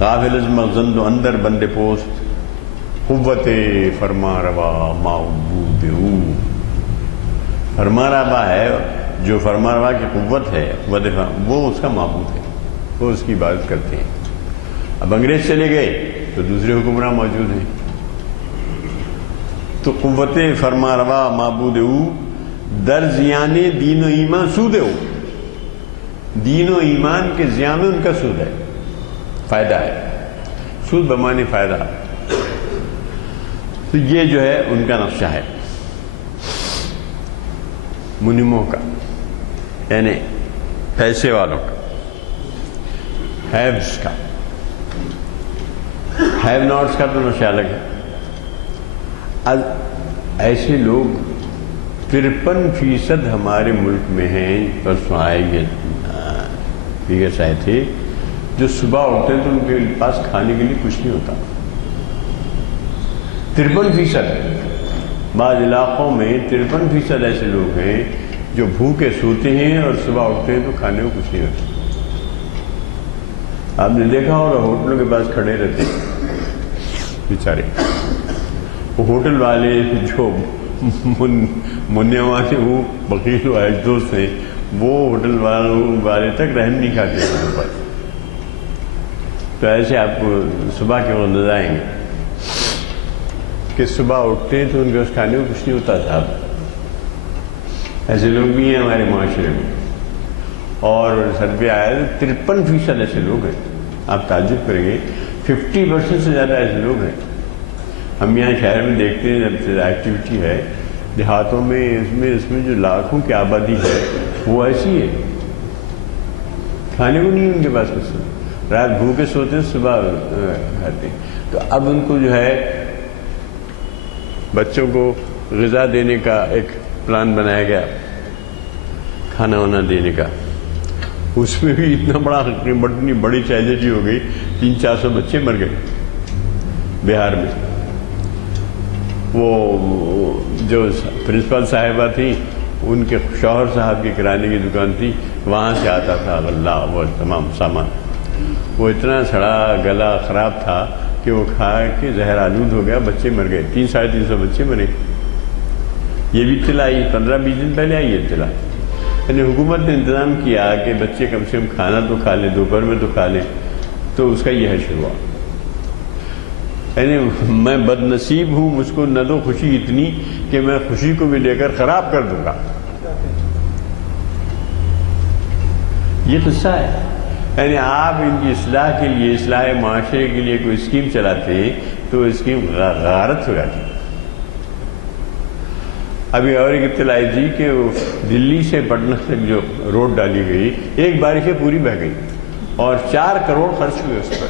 غافل از مغزند و اندر بند پوست، قوت فرما روا معبود او. فرما روا ہے جو فرما روا کی قوت ہے، وہ اس کا معبود ہے، وہ اس کی عبادت کرتے ہیں. اب انگریز چلے گئے تو دوسرے حکمراں موجود ہیں. تو قوت فرما روا معبود او، در زیان دین و ایمان سود او. دین و ایمان کے زیان میں ان کا سود ہے، فائدہ ہے. سود بمانے فائدہ. تو یہ جو ہے ان کا نقشہ ہے منیموں کا، یعنی پیسے والوں کا، ہیوز کا. ہیو ناٹس کا تو نقشہ الگ ہے. ایسے لوگ 53% ہمارے ملک میں ہیں. پرسوں آئے یہ آئے تھے جو صبح اٹھتے تو ان کے پاس کھانے کے لیے کچھ نہیں ہوتا. 53%. بعض علاقوں میں 53% ایسے لوگ ہیں جو بھوکے سوتے ہیں اور صبح اٹھتے ہیں تو کھانے کو کچھ نہیں ہوتا. آپ نے دیکھا ہوگا ہوٹلوں کے پاس کھڑے رہتے ہیں بیچارے. وہ ہوٹل والے جو منع والے وہ بخیل و عیش دوست ہیں، وہ ہوٹل والے تک رحم نہیں کھاتے ان پر. تو ایسے آپ صبح کے وقت نظر آئیں گے کہ صبح اٹھتے ہیں تو ان کے اس کھانے کو کچھ نہیں ہوتا صاحب. ایسے لوگ بھی ہیں ہمارے معاشرے میں. اور سر پہ آیا 53% ایسے لوگ ہیں. آپ تعجب کریں گے 50% سے زیادہ ایسے لوگ ہیں. ہم یہاں شہر میں دیکھتے ہیں جب ایکٹیویٹی ہے، دیہاتوں میں اس میں جو لاکھوں کی آبادی ہے وہ ایسی ہے، کھانے کو نہیں ان کے پاس کچھ، رات بھوکے سوتے ہیں صبح کھاتے ہیں. تو اب ان کو جو ہے بچوں کو غذا دینے کا ایک پلان بنایا گیا، کھانا وانا دینے کا. اس میں بھی اتنا بڑی ٹریجڈی ہو گئی، 300-400 بچے مر گئے بہار میں. وہ جو پرنسپل صاحبہ تھیں ان کے شوہر صاحب کی کرانے کی دکان تھی، وہاں سے آتا تھا غلہ وہ تمام سامان. وہ اتنا سڑا گلا خراب تھا کہ وہ کھا کے زہر آلود ہو گیا، بچے مر گئے. 300-350 بچے مرے. یہ بھی اطلاع آئی 15-20 دن پہلے آئی اطلاع. یعنی حکومت نے انتظام کیا کہ بچے کم سے کم کھانا تو کھا لیں، دوپہر میں تو کھا لیں. تو اس کا یہ ہے شروعات. یعنی میں بد نصیب ہوں، مجھ کو نہ دو خوشی اتنی کہ میں خوشی کو بھی لے کر خراب کر دوں گا. یہ قصہ ہے. یعنی آپ ان کی اصلاح کے لیے، اصلاح معاشرے کے لیے کوئی اسکیم چلاتے تو اسکیم غارت ہو جاتی. ابھی اور ایک اطلاع تھی کہ وہ دلی سے پٹنہ تک جو روڈ ڈالی گئی، ایک بارش سے پوری بہہ گئی اور 4 کروڑ خرچ ہوئے اس پر.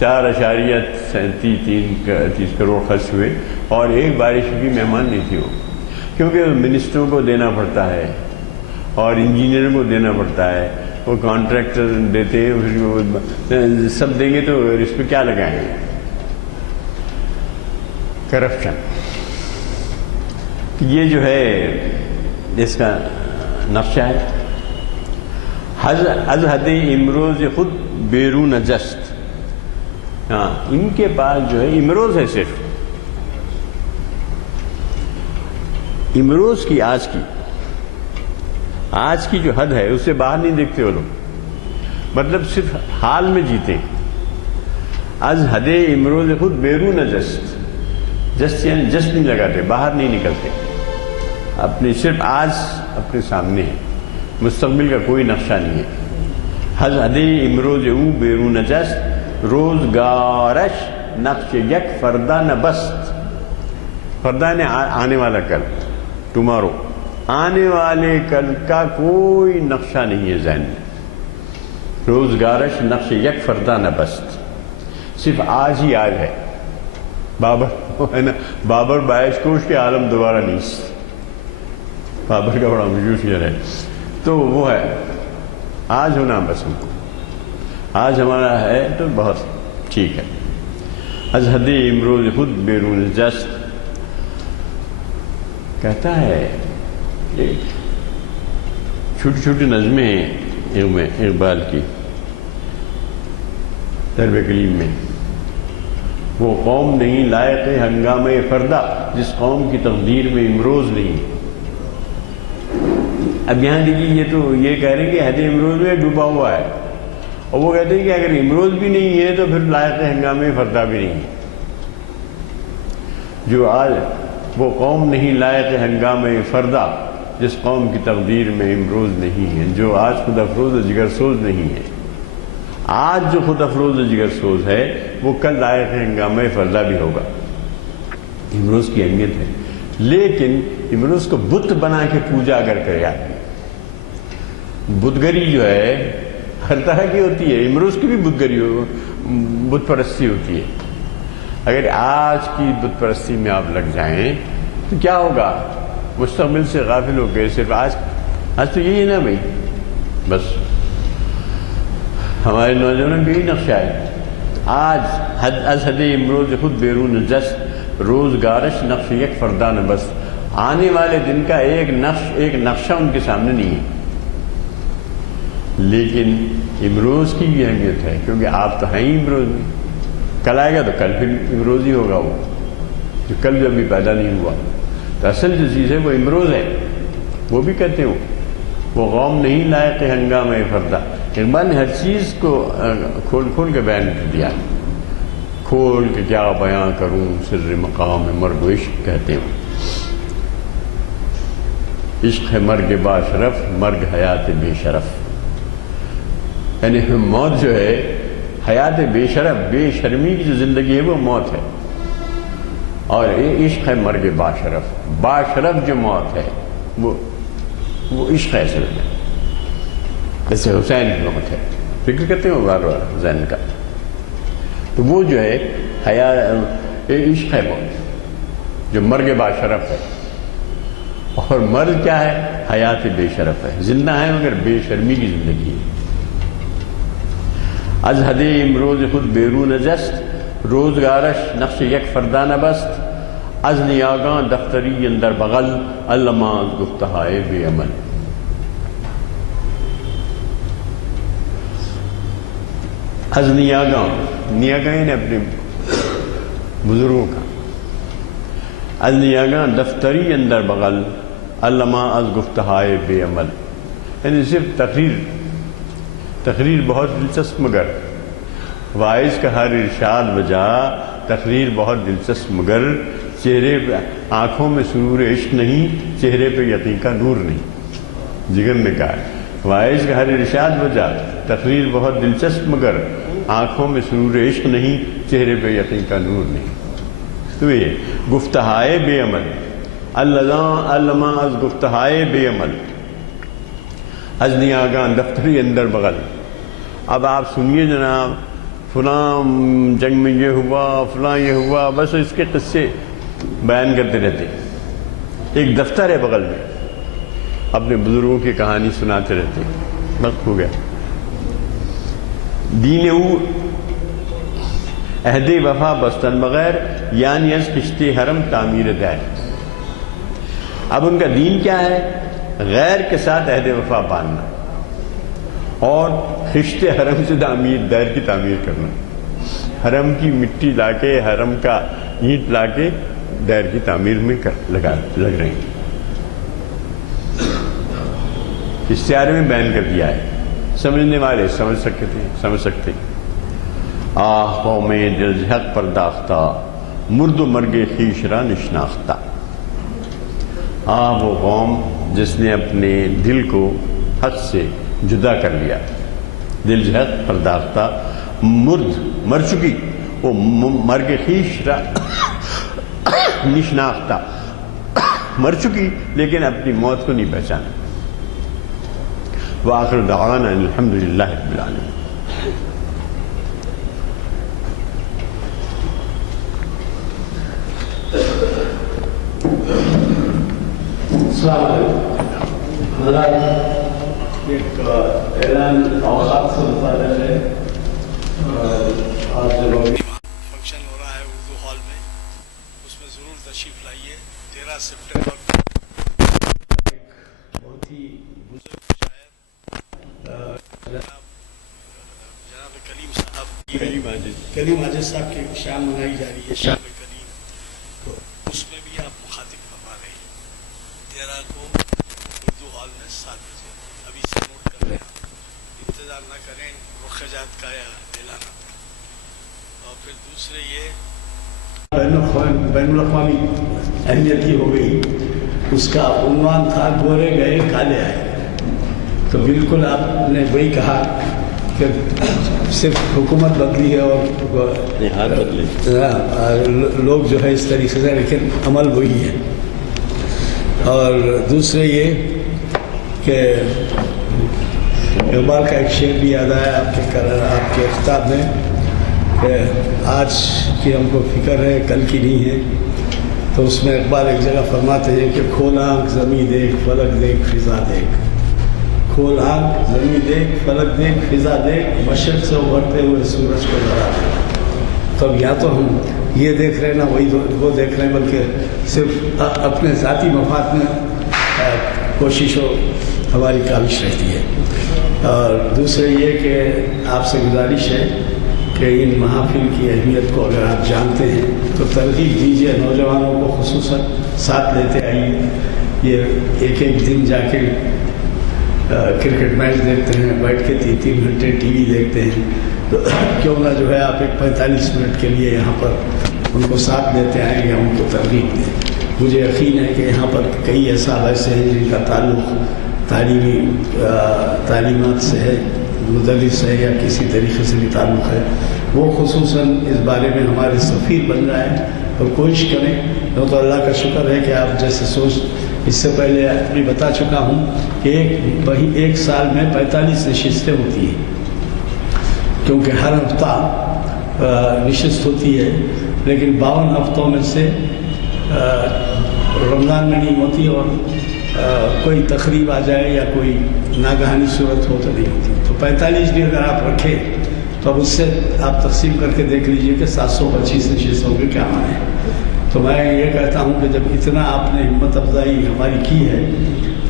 4.37 کروڑ خرچ ہوئے اور ایک بارش بھی مہمان نہیں تھی وہ، کیونکہ منسٹروں کو دینا پڑتا ہے اور انجینئروں کو دینا پڑتا ہے، وہ کانٹریکٹر دیتے ہیں، پھر وہ سب دیں گے تو اس پہ کیا لگائیں گے؟ کرپشن. یہ جو ہے اس کا نقشہ ہے. از حد امروز خود بیرون جست. ہاں، ان کے پاس جو ہے امروز ہے، صرف امروز کی آج کی جو حد ہے اس سے باہر نہیں دیکھتے وہ لوگ، مطلب صرف حال میں جیتے. از حد امروز خود بیرون جست. جست یعنی جست نہیں لگاتے، باہر نہیں نکلتے، اپنے صرف آج اپنے سامنے ہے، مستقبل کا کوئی نقشہ نہیں ہے. از حد امروز او بیرون جست روزگارش نقش یک فردہ نبست. فردہ نے آنے والا کل، ٹمارو، آنے والے کل کا کوئی نقشہ نہیں ہے ذہن میں. روزگارش نقش یک فردہ نبست. صرف آج ہی آج ہے. بابر ہے نا، بابر باعث کوش کے عالم دوبارہ نہیں. بابر کا بڑا مشہور شعر ہے. تو وہ ہے آج ہونا بس ہم کو، آج ہمارا ہے تو بہت ٹھیک ہے. از حد امروز خود بیرون جست. کہتا ہے چھوٹی چھوٹی نظمیں ہیں اقبال کی درب کلیم میں. وہ قوم نہیں لائق ہنگامہ فردہ جس قوم کی تقدیر میں امروز نہیں. اب یہاں دیکھیے، یہ تو یہ کہہ رہے ہیں کہ حد امروز میں ڈوبا ہوا ہے، اور وہ کہتے ہیں کہ اگر امروز بھی نہیں ہے تو پھر لائق ہنگامہ فردہ بھی نہیں ہے. جو آج وہ قوم نہیں لائق ہنگامہ فردہ جس قوم کی تقدیر میں امروز نہیں ہے. جو آج خود افروز و جگر سوز نہیں ہے، آج جو خود افروز و جگر سوز ہے وہ کل لائق ہنگامہ فردہ بھی ہوگا. امروز کی اہمیت ہے، لیکن امروز کو بت بنا کے پوجا اگر کرے آدمی، بتگری جو ہے ہر طرح کی ہوتی ہے، امروز کی بھی بتگری بت پرستی ہوتی ہے. اگر آج کی بت پرستی میں آپ لگ جائیں تو کیا ہوگا؟ مستقبل سے غافل ہو گئے. صرف آج تو یہی ہے نا بھائی، بس ہمارے نوجوانوں کا یہی نقشہ ہے. آج از حد امروز خود بیرون جست روزگارش نقش یک فردہ نبست. آنے والے دن کا ایک نقشہ ان کے سامنے نہیں ہے. لیکن امروز کی بھی اہمیت ہے، کیونکہ آپ تو ہیں ہی امروز میں. کل آئے گا تو کل پھر امروز ہی ہوگا، وہ جو کل جو ابھی پیدا نہیں ہوا. تو اصل جو چیز ہے وہ امروز ہے. وہ بھی کہتے ہیں وہ قوم نہیں لائق ہنگامہ فردہ. اقبال نے ہر چیز کو کھول کے بیان کر دیا. کھول کے کیا بیاں کروں سر مقام مرگ و عشق کہتے ہیں. عشق ہے مرگ با شرف، مرگ حیات بے شرف. یعنی موت جو ہے حیات بے شرف، بے شرمی کی جو زندگی ہے وہ موت ہے، اور عشق ہے مرگ با شرف. با شرف جو موت ہے وہ عشق ہے اصل میں. جیسے حسین کی موت ہے، فکر کرتے ہیں بار بار حسین کا. تو وہ جو ہے عشق ہے موت جو مرگ با شرف ہے. اور مرد کیا ہے؟ حیات بے شرف ہے. زندہ ہے مگر بے شرمی کی زندگی ہے. از حد امروز خود بیرون جست روزگارش نقش یک فردہ نبست. از نیاگاں دفتری اندر بغل علماز گفتہائے بے عمل. از نیاگاں نے اپنے بزرگوں کا. از نیاگاں دفتری اندر بغل علما از گفتہائے بے عمل. یعنی صرف تقریر بہت دلچسپ مگر واعظ کا ہر ارشاد بجا. تقریر بہت دلچسپ مگر چہرے پہ آنکھوں میں سرور عشق نہیں، چہرے پہ یقین کا نور نہیں. جگر نے کہا وائز کا ہر ارشاد وجہ تقریر بہت دلچسپ مگر آنکھوں میں سرور عشق نہیں، چہرے پہ یقین کا نور نہیں. تو یہ گفتہائے بے عمل اللہ علمہ از گفتہائے بے عمل از نیاگاں دفتری اندر بغل. اب آپ سنیے جناب، فلاں جنگ میں یہ ہوا، فلاں یہ ہوا، بس اس کے قصے بیان کرتے رہتے. ایک دفتر ہے بغل میں، اپنے بزرگوں کی کہانی سناتے رہتے. وقت ہو گیا. دین او عہد وفا بستن بغیر یعنی از خشت حرم تعمیر دیر. اب ان کا دین کیا ہے؟ غیر کے ساتھ عہد وفا باندھنا اور خشت حرم سے دیر کی تعمیر کرنا. حرم کی مٹی لا کے، حرم کا اینٹ لا کے دیر کی تعمیر میں لگ رہے ہیں. اشتہار میں بیان کر دیا ہے، سمجھنے والے سمجھ سکتے. آہ قوم دل حق پرداختہ، مرد و مرگ خویش را نشناختہ. آہ وہ قوم جس نے اپنے دل کو حق سے جدا کر لیا. دل حق پرداختہ، مر چکی، وہ مرگ خویش را نشناختہ، مر چکی لیکن اپنی موت کو نہیں پہچانا. وآخر دعوانا الحمدللہ رب العالمین. السلام علیکم. ایک اعلان اوقات سے متعلق ہے. آج فنکشن ہو رہا ہے اردو ہال میں، اس میں ضرور تشریف لائیے. 13 سپٹمبر بہت ہی بزرگ شاعر جناب کلیم صاحب، کلیم ماجد صاحب کی شان منائی جا رہی ہے، شام کلیم. تو اس میں بھی آپ مخاطب فرما رہے ہیں 13 کو اردو ہال میں 7 بجے. ابھی سے نوٹ کر رہے ہیں، انتظار نہ کریں رخجات کا یا اعلان. اور پھر دوسرے یہ بین الاقوامی اہمیت کی ہو گئی. اس کا عنوان تھا گورے گئے کالے آئے. تو بالکل آپ نے وہی کہا کہ صرف حکومت بدلی ہے اور لوگ جو ہے اس طریقے سے، لیکن عمل وہی ہے. اور دوسرے یہ کہ اقبال کا ایک شعر بھی یاد آیا آپ کے خطاب میں کہ آج کی ہم کو فکر ہے، کل کی نہیں ہے. تو اس میں اقبال ایک جگہ فرماتے ہیں کہ کھول آنکھ زمیں دیکھ، فلک دیکھ، فضا دیکھ. کھول آنکھ زمیں دیکھ، فلک دیکھ، فضا دیکھ، مشرق سے ابھرتے ہوئے سورج کو ذرا دیکھ. تو اب یا تو ہم یہ دیکھ رہے ہیں نا وہ دیکھ رہے ہیں، بلکہ صرف اپنے ذاتی مفاد میں کوشش و ہماری کاوش رہتی ہے. اور دوسرے یہ کہ آپ سے گزارش ہے کہ ان محافل کی اہمیت کو اگر آپ جانتے ہیں تو ترغیب دیجیے، نوجوانوں کو خصوصاً ساتھ لیتے آئیے. یہ ایک دن جا کے کرکٹ میچ دیکھتے ہیں، بیٹھ کے 3 گھنٹے ٹی وی دیکھتے ہیں. تو کیوں نہ جو ہے آپ ایک 45 منٹ کے لیے یہاں پر ان کو ساتھ دیتے آئیں یا ان کو ترغیب دیں. مجھے یقین ہے کہ یہاں پر کئی ایسا ایسے ہیں جن کا تعلق تعلیمات سے ہے، مدرس ہے یا کسی طریقے سے بھی تعلق ہے. وہ خصوصاً اس بارے میں ہمارے سفیر بن جائیں اور کوشش کریں. تو اللہ کا شکر ہے کہ آپ جیسے سوچ، اس سے پہلے بھی بتا چکا ہوں کہ ایک سال میں 45 نشستیں ہوتی ہیں، کیونکہ ہر ہفتہ نشست ہوتی ہے. لیکن 52 ہفتوں میں سے رمضان میں نہیں ہوتی، اور کوئی تقریب آ جائے یا کوئی ناگہانی صورت ہو تو نہیں ہوتی. تو 45 بھی اگر آپ رکھیں تو اب اس سے آپ تقسیم کر کے دیکھ لیجئے کہ 725 نشستوں کے کیا معنی ہے. تو میں یہ کہتا ہوں کہ جب اتنا آپ نے ہمت افزائی ہماری کی ہے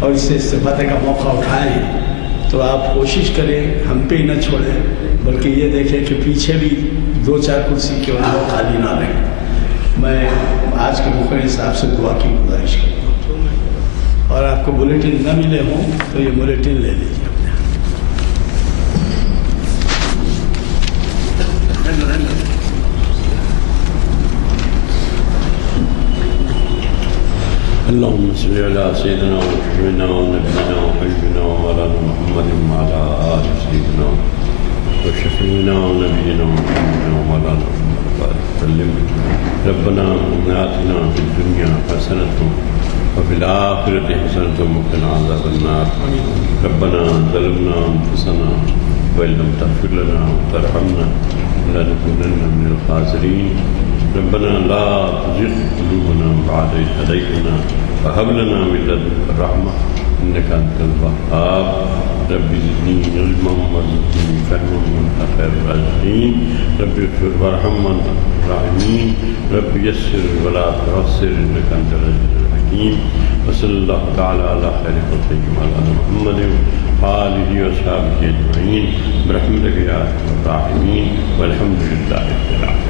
اور اس سے استفادے کا موقع اٹھائے ہیں تو آپ کوشش کریں ہم پہ ہی نہ چھوڑیں، بلکہ یہ دیکھیں کہ پیچھے بھی 2-4 کرسی کیوں نہ خالی نہ رہیں. میں آج کے موقع حساب سے دعا کی گزارش کرتا ہوں. اور آپ کو بلیٹن نہ ملے ہوں تو یہ بلیٹن لے لیجیے اپنے ہاتھ. Gracias. 1 اللهم صل على سيدنا ونبينا وحبيبنا ومولانا محمد وعلى آل سيدنا وشفيعنا ونبينا وحبيبنا ومولانا محمد وسلم. ربنا آتنا في الدنيا حسنة وفي الآخرة حسنة وقنا عذاب النار. ربنا ظلمنا أنفسنا وإن لم تغفر لنا وترحمنا لنكونن من الخاسرين. ربنا لا تزغ قلوبنا بعد إذ هديتنا وهب لنا من لدنك الرحمة إنك أنت الوهاب. رب زدني علما وارزقني فهما وأنت خير الرازقين. رب اغفر وارحم وأنت خير الراحمين. رب يسر ولا تعسر إنك أنت العزيز الحكيم. وصلى الله تعالى على خير خلقه وعلى محمد وآله وصحبه أجمعين برحمتك يا أرحم الراحمين والحمد لله رب العالمين.